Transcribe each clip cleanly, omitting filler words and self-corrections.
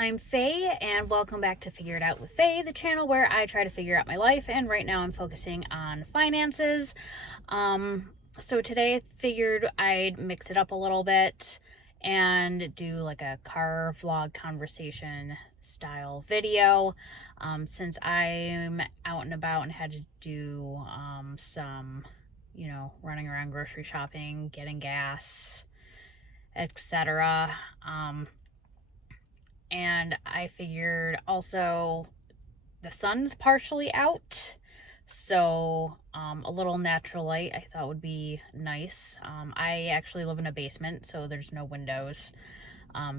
I'm Faye, and welcome back to Figure It Out with Faye, the channel where I try to figure out my life, and right now I'm focusing on finances. So today I figured I'd mix it up a little bit and do like a car vlog conversation style video, since I'm out and about and had to do some, running around grocery shopping, getting gas, etc. And I figured also the sun's partially out, so a little natural light I thought would be nice. I actually live in a basement, so there's no windows,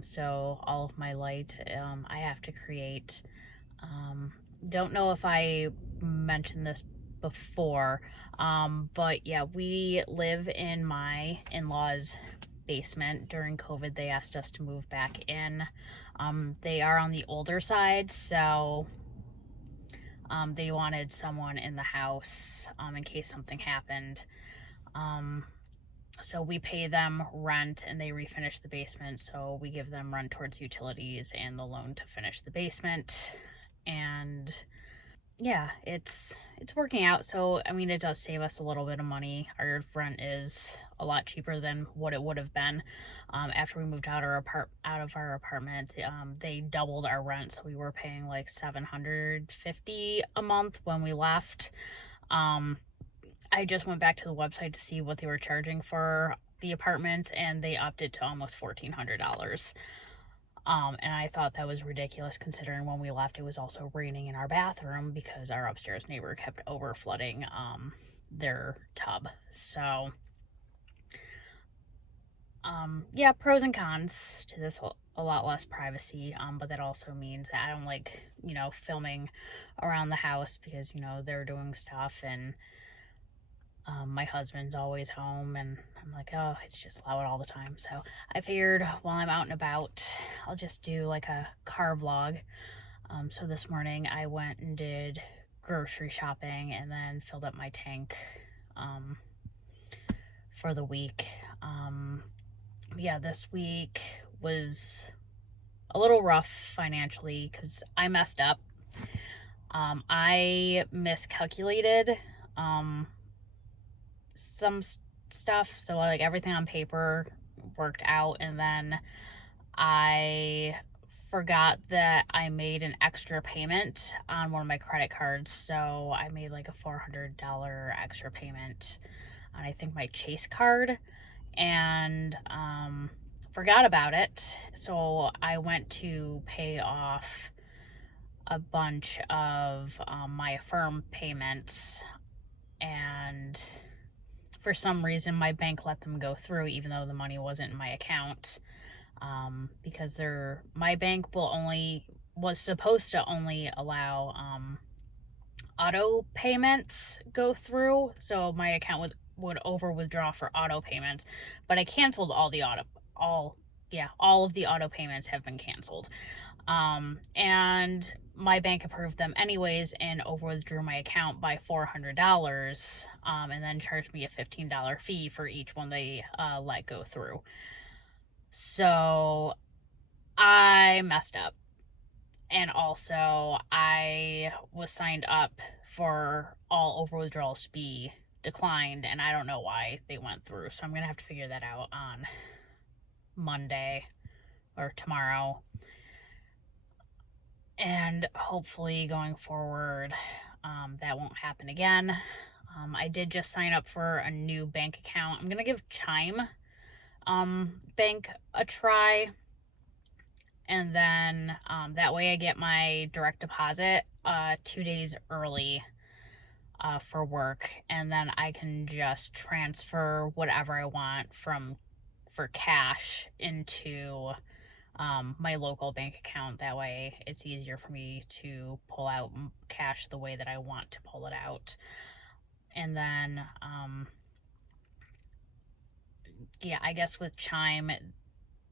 so all of my light I have to create. Don't know if I mentioned this before, but yeah, we live in my in-laws' basement. During COVID, they asked us to move back in. They are on the older side, so they wanted someone in the house in case something happened. So we pay them rent and they refinish the basement, so we give them rent towards utilities and the loan to finish the basement. And yeah, it's working out. So I mean, it does save us a little bit of money. Our rent is a lot cheaper than what it would have been after we moved out of our apartment. They doubled our rent, so we were paying like $750 a month when we left. I just went back to the website to see what they were charging for the apartments, and they upped it to almost $1,400. And I thought that was ridiculous, considering when we left it was also raining in our bathroom because our upstairs neighbor kept over flooding their tub. So yeah, pros and cons to this: a lot less privacy, but that also means that I don't like, filming around the house because, they're doing stuff, and my husband's always home, and I'm like, oh, it's just loud all the time. So I figured while I'm out and about, I'll just do like a car vlog. So this morning I went and did grocery shopping and then filled up my tank for the week. Yeah, this week was a little rough financially because I messed up. I miscalculated some stuff, so like everything on paper worked out, and then I forgot that I made an extra payment on one of my credit cards, so I made like a $400 extra payment on, I think, my Chase card, and forgot about it. So I went to pay off a bunch of my Affirm payments, and for some reason my bank let them go through even though the money wasn't in my account, because my bank was supposed to only allow auto payments go through, so my account would over withdraw for auto payments, but I canceled all of the auto payments have been canceled, and my bank approved them anyways and over withdrew my account by $400, and then charged me a $15 fee for each one they let go through. So I messed up, and also I was signed up for all over withdrawals to be declined, and I don't know why they went through, so I'm gonna have to figure that out on Monday or tomorrow. And hopefully going forward, that won't happen again. I did just sign up for a new bank account. I'm gonna give Chime Bank a try, and then that way I get my direct deposit 2 days early for work, and then I can just transfer whatever I want for cash into my local bank account. That way it's easier for me to pull out cash the way that I want to pull it out. And then yeah, I guess with Chime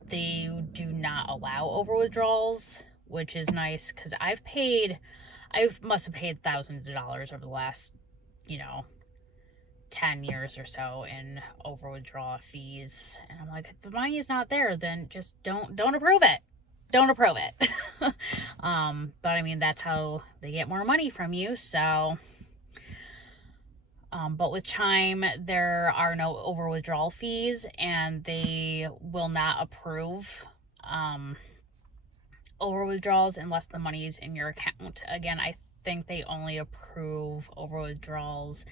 they do not allow over withdrawals, which is nice because I must have paid thousands of dollars over the last 10 years or so in over withdrawal fees, and I'm like, if the money is not there, then just don't approve it. don't approve it. But I mean, that's how they get more money from you. So, but with Chime, there are no over withdrawal fees, and they will not approve over withdrawals unless the money's in your account. Again, I think they only approve over withdrawals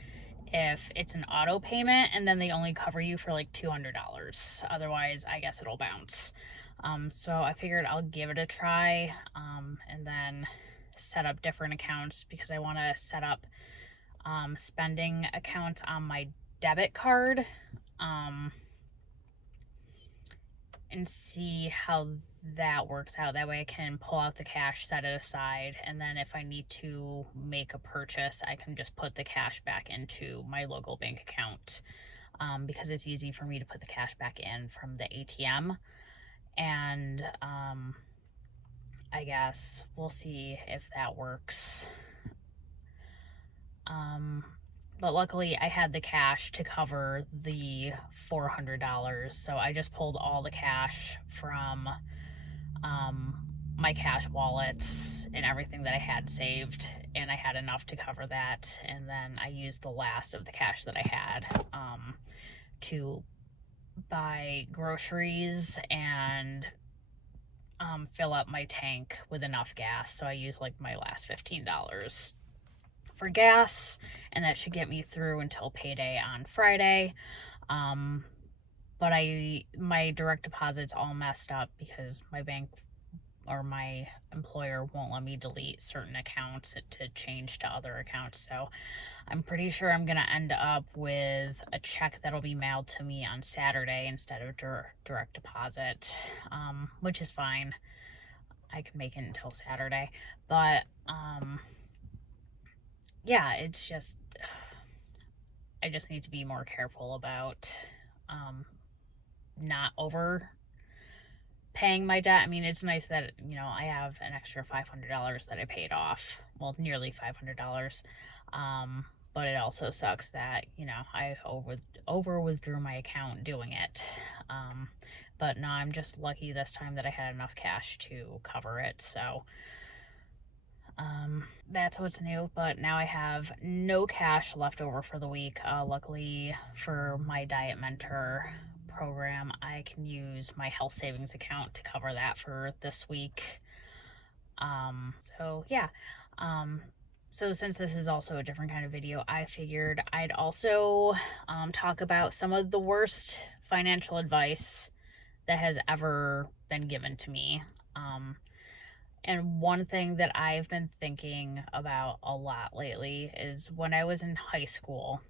if it's an auto payment, and then they only cover you for like $200. Otherwise, I guess it'll bounce. So I figured I'll give it a try, and then set up different accounts, because I want to set up spending accounts on my debit card, and see how that works out. That way I can pull out the cash, set it aside, and then if I need to make a purchase, I can just put the cash back into my local bank account, because it's easy for me to put the cash back in from the ATM. And I guess we'll see if that works. But luckily I had the cash to cover the $400, so I just pulled all the cash from my cash wallets and everything that I had saved, and I had enough to cover that. And then I used the last of the cash that I had to buy groceries and fill up my tank with enough gas. So I used like my last $15 for gas, and that should get me through until payday on Friday. But my direct deposit's all messed up because my bank or my employer won't let me delete certain accounts to change to other accounts. So I'm pretty sure I'm going to end up with a check that'll be mailed to me on Saturday instead of direct deposit, which is fine. I can make it until Saturday. But yeah, it's just, I just need to be more careful about not over paying my debt. I mean, it's nice that, I have an extra $500 that I paid off. Well, nearly $500. But it also sucks that, I over withdrew my account doing it. But no, I'm just lucky this time that I had enough cash to cover it. So that's what's new. But now I have no cash left over for the week. Luckily for my Diet Mentor program, I can use my health savings account to cover that for this week. So yeah. So since this is also a different kind of video, I figured I'd also talk about some of the worst financial advice that has ever been given to me. And one thing that I've been thinking about a lot lately is when I was in high school,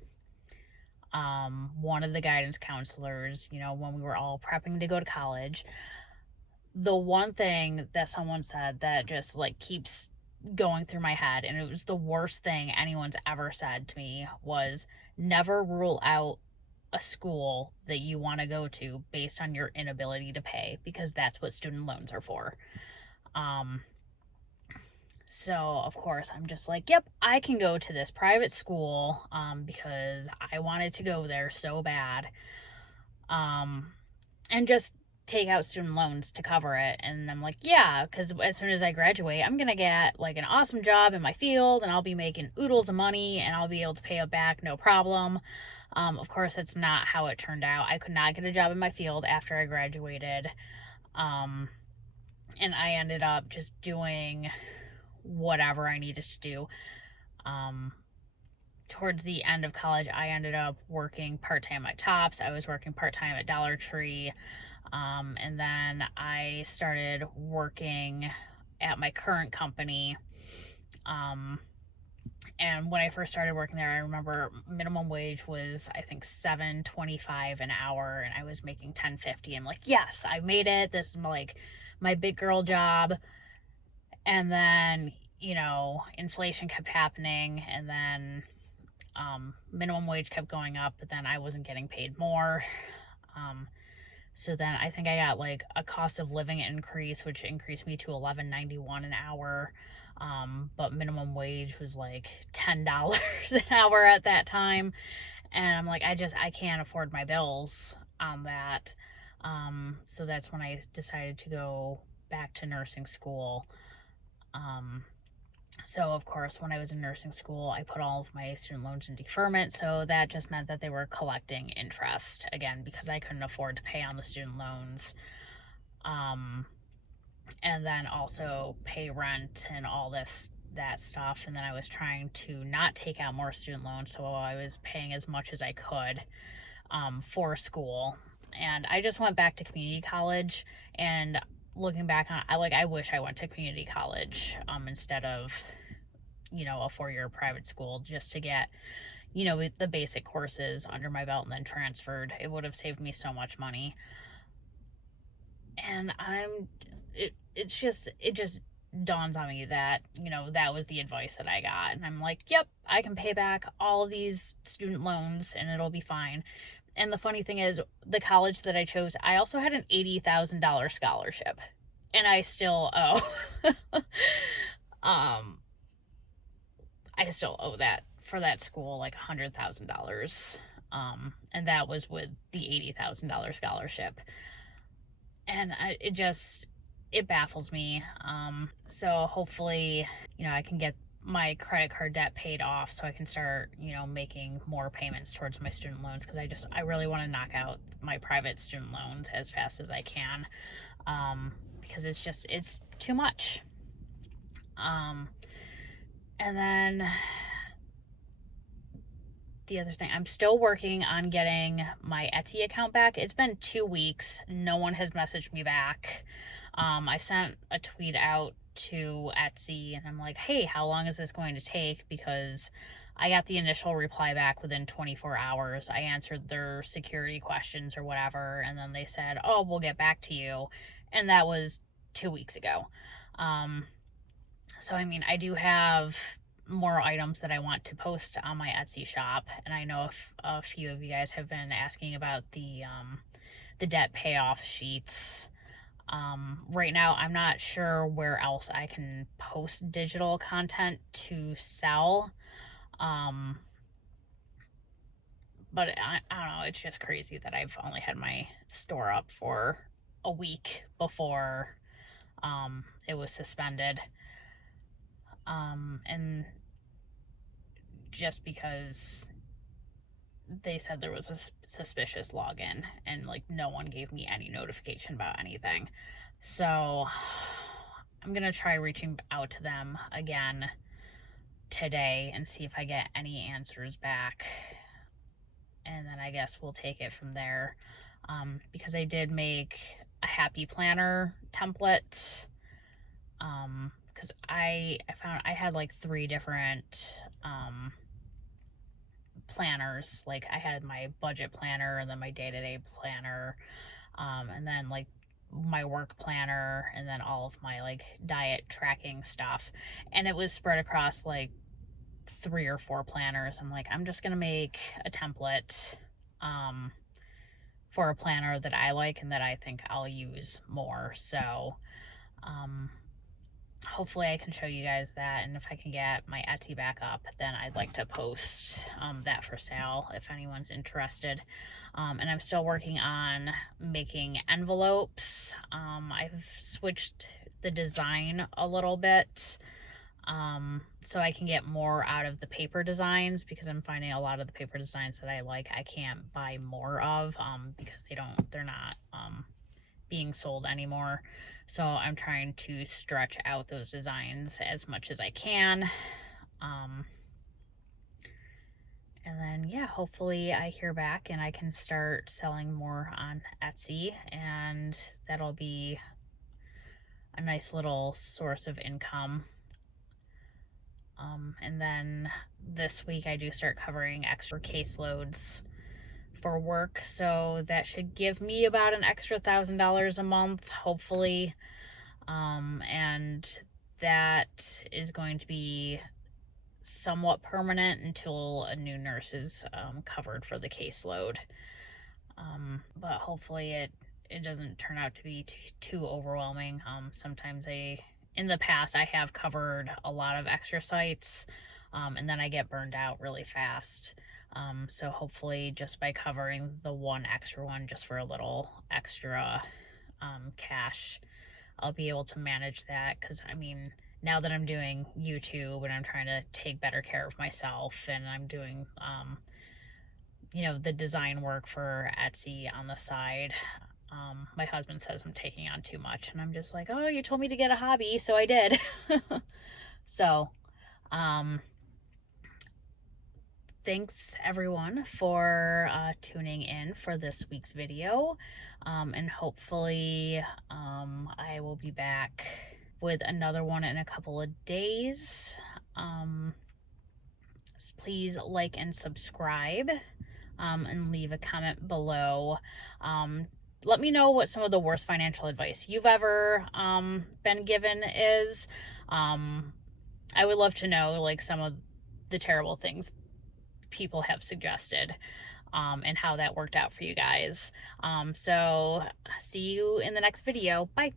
one of the guidance counselors, when we were all prepping to go to college, the one thing that someone said that just like keeps going through my head, and it was the worst thing anyone's ever said to me, was never rule out a school that you want to go to based on your inability to pay, because that's what student loans are for. So of course I'm just like, yep, I can go to this private school because I wanted to go there so bad, and just take out student loans to cover it. And I'm like, yeah, because as soon as I graduate, I'm gonna get like an awesome job in my field, and I'll be making oodles of money, and I'll be able to pay it back no problem. Of course, that's not how it turned out. I could not get a job in my field after I graduated, and I ended up just doing whatever I needed to do. Towards the end of college, I ended up working part-time at Tops. I was working part-time at Dollar Tree. And then I started working at my current company. And when I first started working there, I remember minimum wage was, I think, $7.25 an hour, and I was making $10.50. I'm like, yes, I made it. This is like my big girl job. And then, inflation kept happening, and then minimum wage kept going up, but then I wasn't getting paid more. So then I think I got like a cost of living increase, which increased me to $11.91 an hour. But minimum wage was like $10 an hour at that time. And I'm like, I can't afford my bills on that. So that's when I decided to go back to nursing school. So of course, when I was in nursing school, I put all of my student loans in deferment. So that just meant that they were collecting interest again, because I couldn't afford to pay on the student loans. And then also pay rent and all that stuff. And then I was trying to not take out more student loans, so I was paying as much as I could for school. And I just went back to community college, and looking back on, I wish I went to community college instead of, a 4-year private school, just to get, the basic courses under my belt and then transferred. It would have saved me so much money. And it just dawns on me that, that was the advice that I got. And I'm like, yep, I can pay back all of these student loans and it'll be fine. And the funny thing is, the college that I chose, I also had an $80,000 scholarship, and I still owe I still owe that for that school like $100,000. And that was with the $80,000 scholarship. And it baffles me. So hopefully, I can get my credit card debt paid off so I can start, making more payments towards my student loans, because I really want to knock out my private student loans as fast as I can, because it's too much. And then the other thing, I'm still working on getting my Etsy account back. It's been 2 weeks. No one has messaged me back. I sent a tweet out to Etsy and I'm like, hey, how long is this going to take? Because I got the initial reply back within 24 hours. I answered their security questions or whatever, and then they said, oh, we'll get back to you. And that was 2 weeks ago. So, I do have more items that I want to post on my Etsy shop, and I know a few of you guys have been asking about the debt payoff sheets. Right now, I'm not sure where else I can post digital content to sell. But I don't know, it's just crazy that I've only had my store up for a week before it was suspended. And just because they said there was a suspicious login, and like no one gave me any notification about anything. So I'm gonna try reaching out to them again today and see if I get any answers back, and then I guess we'll take it from there. Because I did make a happy planner template, because I found I had like 3 different planners. Like I had my budget planner, and then my day-to-day planner, and then like my work planner, and then all of my like diet tracking stuff, and it was spread across like 3 or 4 planners. I'm like, I'm just gonna make a template for a planner that I like and that I think I'll use more. So hopefully I can show you guys that, and if I can get my Etsy back up, then I'd like to post that for sale if anyone's interested. And I'm still working on making envelopes. I've switched the design a little bit, so I can get more out of the paper designs, because I'm finding a lot of the paper designs that I like I can't buy more of, because they're not being sold anymore. So I'm trying to stretch out those designs as much as I can. And then, yeah, hopefully I hear back and I can start selling more on Etsy, and that'll be a nice little source of income. And then this week I do start covering extra caseloads for work, so that should give me about an extra $1,000 a month, hopefully. And that is going to be somewhat permanent until a new nurse is covered for the caseload. But hopefully it doesn't turn out to be too overwhelming. Sometimes in the past I have covered a lot of extra sites, and then I get burned out really fast. So hopefully just by covering the one extra one just for a little extra cash, I'll be able to manage that, because I mean, now that I'm doing YouTube and I'm trying to take better care of myself, and I'm doing you know, the design work for Etsy on the side, my husband says I'm taking on too much, and I'm just like, oh, you told me to get a hobby, so I did. So thanks everyone for tuning in for this week's video, and hopefully I will be back with another one in a couple of days. Please like and subscribe, and leave a comment below. Let me know what some of the worst financial advice you've ever been given is. I would love to know, like, some of the terrible things people have suggested, and how that worked out for you guys. So see you in the next video. Bye.